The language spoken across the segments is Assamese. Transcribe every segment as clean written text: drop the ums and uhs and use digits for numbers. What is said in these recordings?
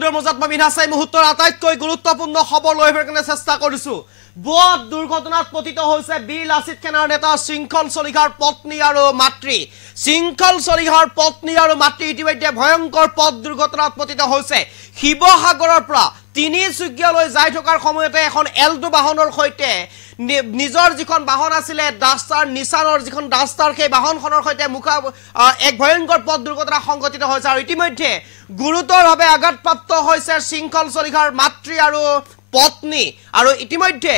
স্টুডিওৰ মজাত মই বিনাশাই মুহূৰ্তৰ আটাইতকৈ গুৰুত্বপূৰ্ণ খবৰ লৈ আহিবৰ কাৰণে চেষ্টা কৰিছো। বট দুৰ্ঘটনাত পতিত হৈছে বীৰ লাচিত সেনাৰ নেতা শৃংখল চলিহাৰ পত্নী আৰু মাতৃ। শৃংখল চলিহাৰ পত্নী আৰু মাতৃ ইতিমধ্যে ভয়ংকৰ পথ দুৰ্ঘটনাত পতিত হৈছে। শিৱসাগৰৰ পৰা তিনিচুকীয়ালৈ যাই থকাৰ সময়তে এখন এল্টো বাহনৰ সৈতে নিজৰ যিখন বাহন আছিলে ডাস্টাৰ নিছানৰ যিখন ডাস্টাৰ সেই বাহনখনৰ সৈতে এক ভয়ংকৰ পথ দুৰ্ঘটনা সংঘটিত হৈছে আৰু ইতিমধ্যে গুৰুতৰভাৱে আঘাতপ্ৰাপ্ত হৈছে শৃংখল চলিহাৰ মাতৃ আৰু পত্নী আৰু ইতিমধ্যে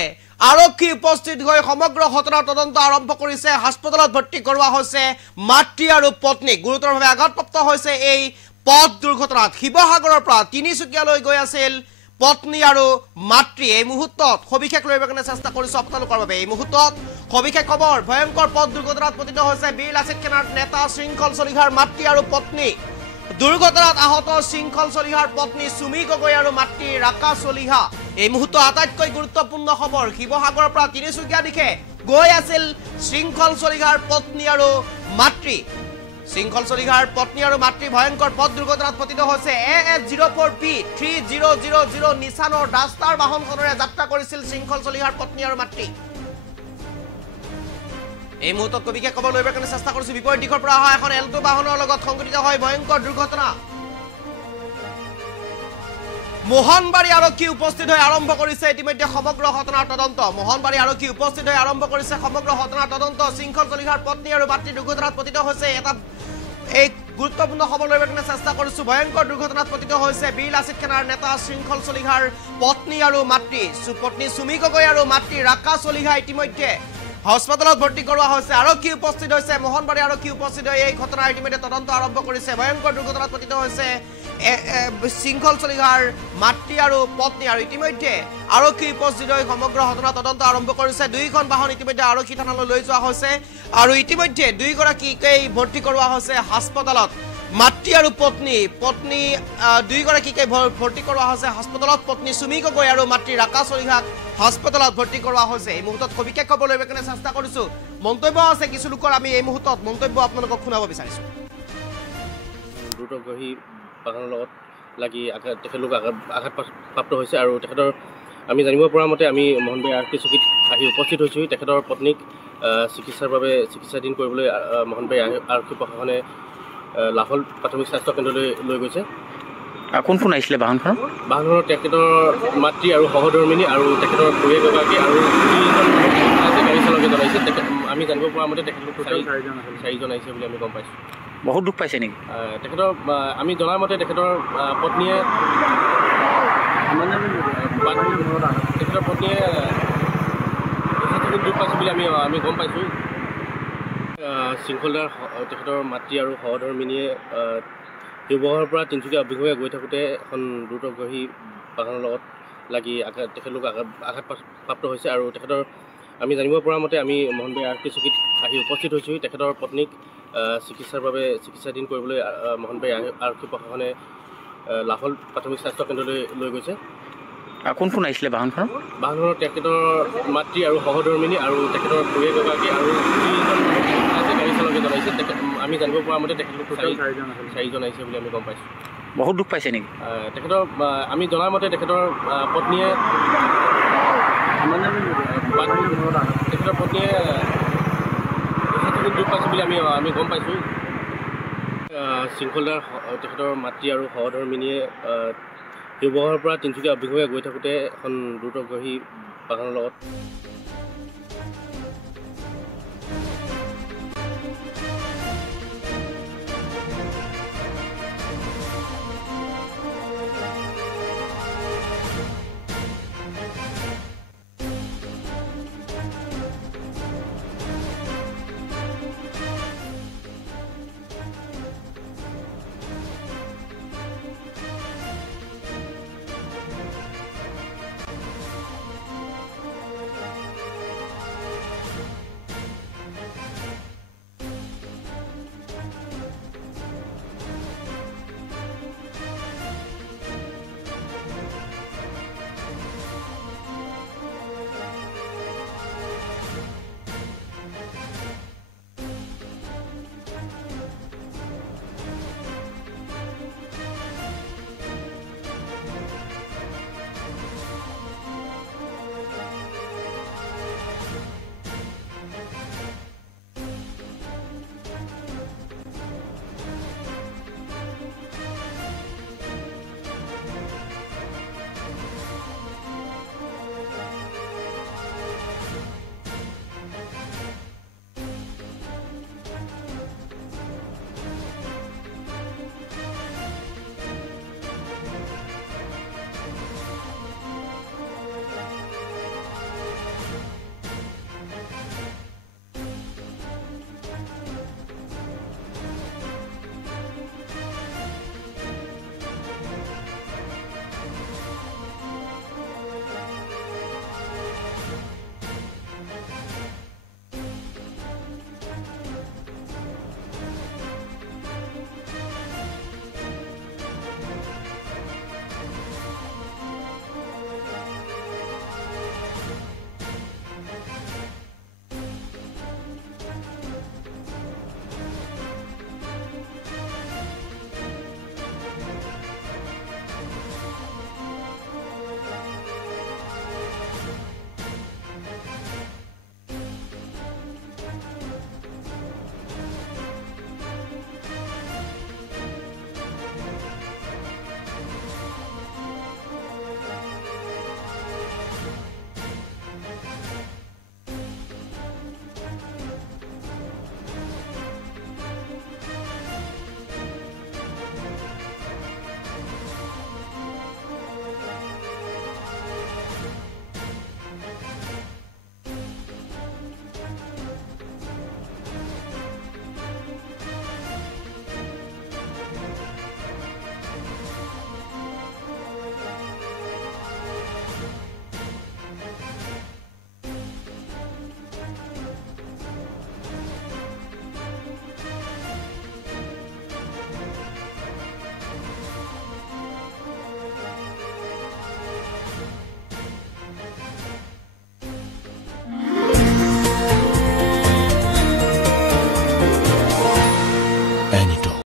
আৰক্ষী উপস্থিত হৈ সমগ্ৰ ঘটনাৰ তদন্ত আৰম্ভ কৰিছে। হাস্পতালত ভৰ্তি কৰোৱা হৈছে মাতৃ আৰু পত্নী। গুৰুতৰভাৱে আঘাতপ্ৰাপ্ত হৈছে এই পথ দুৰ্ঘটনাত। শিৱসাগৰৰ পৰা তিনিচুকীয়ালৈ গৈ আছিল পত্নী আৰু মাতৃ। এই মুহূৰ্তত সবিশেষ লৈ আহিবৰ চেষ্টা কৰিছো আপোনালোকৰ বাবে। এই মুহূৰ্তত সবিশেষ খবৰ, ভয়ংকৰ পথ দুৰ্ঘটনাত পতিত হৈছে বীৰ লাচিত সেনাৰ নেতা শৃংখল চলিহাৰ মাতৃ আৰু পত্নী। দুৰ্ঘটনাত আহত শৃংখল চলিহাৰ পত্নী সুমি গগৈ আৰু মাতৃ ৰাকা চলিহা। এই মুহূৰ্তত আটাইতকৈ গুৰুত্বপূৰ্ণ খবৰ, শিৱসাগৰৰ পৰা তিনিচুকীয়া দিশে গৈ আছিল শৃংখল চলিহাৰ পত্নী আৰু মাতৃ। শৃংখল চলিহাৰ পত্নী আৰু মাতৃ ভয়ংকৰ পথ দুৰ্ঘটনাত পতিত হৈছে। AS04P3000 নিছানৰ ডাস্টাৰ বাহনখনেৰে যাত্ৰা কৰিছিল শৃংখল চলিহাৰ পত্নী আৰু মাতৃ। এই মুহূৰ্তত সবিশেষ খবৰ লৈ আহিবৰ কাৰণে চেষ্টা কৰিছো। বিপৰীত দিশৰ পৰা অহা এখন এল্টো বাহনৰ লগত সংঘটিত হয় ভয়ংকৰ দুৰ্ঘটনা। মোহনবাৰী আৰক্ষী উপস্থিত হৈ আৰম্ভ কৰিছে ইতিমধ্যে সমগ্ৰ ঘটনাৰ তদন্ত। মোহনবাৰী আৰক্ষী উপস্থিত হৈ আৰম্ভ কৰিছে সমগ্ৰ ঘটনাৰ তদন্ত। শৃংখল চলিহাৰ পত্নী আৰু মাতৃ দুৰ্ঘটনাত পতিত হৈছে। এটা এই গুৰুত্বপূৰ্ণ খবৰ লৈ আহিবৰ চেষ্টা কৰিছো। ভয়ংকৰ দুৰ্ঘটনাত পতিত হৈছে বীৰ লাচিত সেনাৰ নেতা শৃংখল চলিহাৰ পত্নী আৰু মাতৃ। পত্নী সুমি গগৈ আৰু মাতৃ ৰাকা চলিহা ইতিমধ্যে হাস্পতালত ভৰ্তি কৰোৱা হৈছে। আৰক্ষী উপস্থিত হৈছে, মোহনবাৰী আৰক্ষী উপস্থিত হৈ এই ঘটনাৰ ইতিমধ্যে তদন্ত আৰম্ভ কৰিছে। ভয়ংকৰ দুৰ্ঘটনাত পতিত হৈছে শৃংখল চলিহাৰ মাতৃ আৰু পত্নী আৰু ইতিমধ্যে আৰক্ষী উপস্থিত হৈ সমগ্ৰ ঘটনা তদন্ত আৰম্ভ কৰিছে। দুইখন বাহন ইতিমধ্যে আৰক্ষী থানালৈ লৈ যোৱা হৈছে আৰু ইতিমধ্যে দুয়োগৰাকীকেই ভৰ্তি কৰোৱা হৈছে হাস্পতালত। মাতৃ আৰু পত্নী দুয়োগৰাকীকে ভৰ্তি কৰোৱা হৈছে হাস্পতালত। পত্নী সুমি গগৈ আৰু মাতৃ ৰাকা চলিহাক হাস্পতালত ভৰ্তি কৰোৱা হৈছে। এই মুহূৰ্তত সবিশেষ খবৰ লৈ আহিবৰ চেষ্টা কৰিছো। মন্তব্য আছে কিছু লোকৰ, আমি এই মুহূৰ্তত মন্তব্য আপোনালোকক শুনাব বিচাৰিছো। দ্ৰুতগতি বাহনৰ লগত লাগি তেখেতলোক আঘাতপ্ৰাপ্ত হৈছে আৰু তেখেতৰ আমি জানিব পৰা মতে আমি মোহনবাৰী আৰক্ষী চকীত আহি উপস্থিত হৈছোঁ। তেখেতৰ পত্নীক চিকিৎসাৰ বাবে চিকিৎসাধীন কৰিবলৈ মোহনবাৰী আৰক্ষী প্ৰশাসনে লাহোল প্ৰাথমিক স্বাস্থ্য কেন্দ্ৰলৈ লৈ গৈছে। কোন আহিছিলে বাহনখনত? বাহনখনত তেখেতৰ মাতৃ আৰু সহধৰ্মিনী আৰু তেখেতৰ পৰিয়াল এগৰাকী আৰু গাড়ী চালকে জনাইছে। আমি জানিব পৰা মতে তেখেতলোক চাৰিজন আহিছে বুলি আমি গম পাইছোঁ। বহুত দুখ পাইছে নেকি? তেখেতৰ আমি জনাৰ মতে তেখেতৰ পত্নীয়ে দুখ পাইছে বুলি আমি গম পাইছোঁ। শৃংখলদাৰ তেখেতৰ মাতৃ আৰু সহধৰ্মিনীয়ে শিৱসাগৰৰ পৰা তিনিচুকীয়া অভিমুখে গৈ থাকোঁতে এখন দ্ৰুতগতি বাহনৰ লগত লাগি তেখেতলোক আঘাতপ্ৰাপ্ত হৈছে আৰু তেখেতৰ আমি জানিব পৰা মতে আমি মোহনবাৰী আৰক্ষী চকীত আহি উপস্থিত হৈছোঁ। তেখেতৰ পত্নীক চিকিৎসাৰ বাবে চিকিৎসাধীন কৰিবলৈ মোহনবাৰী আৰক্ষী প্ৰশাসনে লাহোল প্ৰাথমিক স্বাস্থ্য কেন্দ্ৰলৈ লৈ গৈছে। কোন আহিছিলে বাহনখনত? বাহনখনত তেখেতৰ মাতৃ আৰু সহধৰ্মিনী আৰু তেখেতৰ পৰিয়াল এগৰাকী আৰু গাড়ী চালকে জনাইছে। আমি জানিব পৰা মতে তেখেতলোক চাৰিজন আহিছে বুলি আমি গম পাইছোঁ। বহুত দুখ পাইছে নেকি? তেখেতৰ আমি জনাৰ মতে তেখেতৰ পত্নীয়ে দুখ পাইছে বুলি আমি গম পাইছোঁ। শৃংখলদাৰ তেখেতৰ মাতৃ আৰু সহধৰ্মিনীয়ে শিৱসাগৰৰ পৰা তিনিচুকীয়া অভিমুখে গৈ থাকোঁতে এখন দ্ৰুতগতি বাহনৰ লগত